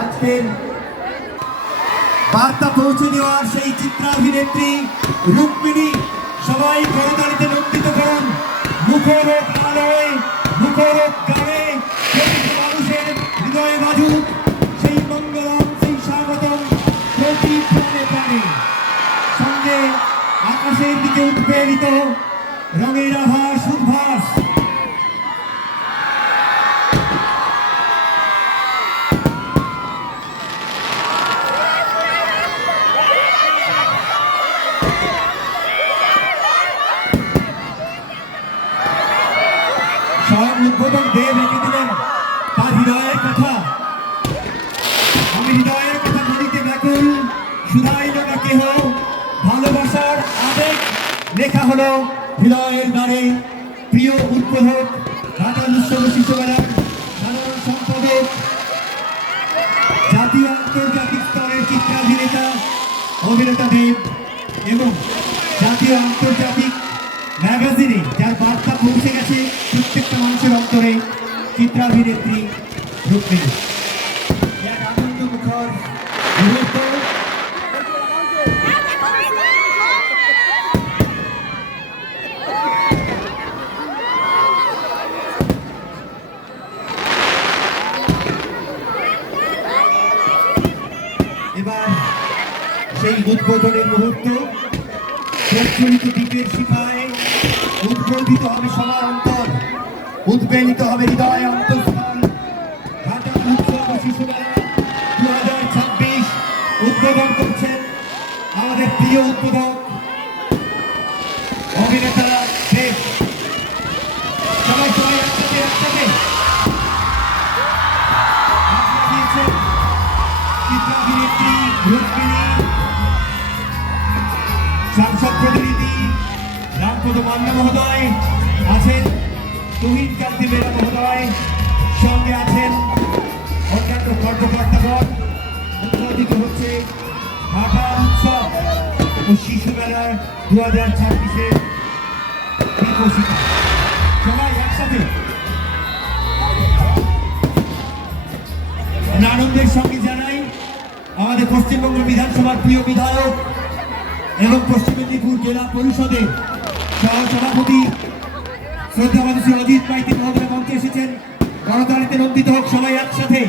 আজকের বার্তা পৌঁছে দেওয়ার সেই চিত্রাভিনেত্রী রুক্মিণী সবাই করতালিতে নন্দিত করুন। মুখরোগ আলোয় মুখরোগ গানে প্রতিটি মানুষের হৃদয়ে বাজুক সেই মঙ্গলম, সেই স্বাগতম প্রতি প্রাণে প্রাণে। সঙ্গে আকাশের দিকে উৎপ্রেরিত রঙের আভাস উদ্ভাস। স্বয়ং উদ্বোধক দেব রেখে দিলেন তার হৃদয়ের কথা। আমি হৃদয়ের কথা বলিতে ব্যাকুল, শুধাইল না কেহ ভালোবাসার আবেগ। লেখা হলো হৃদয়ের দ্বারে। প্রিয় উদ্বোধক, ঢাকা উৎসব শিশুমেলার সাধারণ সম্পাদক, জাতীয় আন্তর্জাতিক স্তরের চিত্রাভিনেতা অভিনেতা দেব এবং জাতীয় আন্তর্জাতিক ম্যাগাজিনে যার বার্তা পৌঁছে গেছে প্রত্যেকটা মানুষের অন্তরে, চিত্রাভিনেত্রী রুক্মিণী। এক আনন্দ মুখর মুহূর্ত। এবার সেই উদ্বোধনের মুহূর্ত। প্রজ্বলিত দ্বীপের শিখায় উদ্বোধিত হবে সবার অন্তর, উদ্বেলিত হবে হৃদয় অন্তঃস্থল। ঢাকা উৎসব শিশুমেলা 2026 উদ্বোধন করছেন আমাদের প্রিয় উদ্বোধক অভিনেতা দেব। সবাই সবাই একসাথে একসাথে দিয়েছেন চিত্রাভিনেত্রী রুক্মিণী, সাংসদ প্রতিনিধি রামপদ মান্না মহোদয় আছেন, তুহিন কান্তি বেরা মহোদয়, সঙ্গে আছেন অন্যান্য কর্মকর্তাগণ। উদ্বোধিত হচ্ছে ঢাকা উৎসব ও শিশু মেলা 2026-এর বিকশিতা। সবাই একসাথে আনন্দের সঙ্গে জানাই আমাদের পশ্চিমবঙ্গ বিধানসভার প্রিয় বিধায়ক এবং পশ্চিম মেদিনীপুর জেলা পরিষদের সহসভাপতি শ্রদ্ধা মানুষ অজিত মাইতি মহোদয় মঞ্চে এসেছেন। করতালিতে নন্দিত হোক সবাই একসাথে।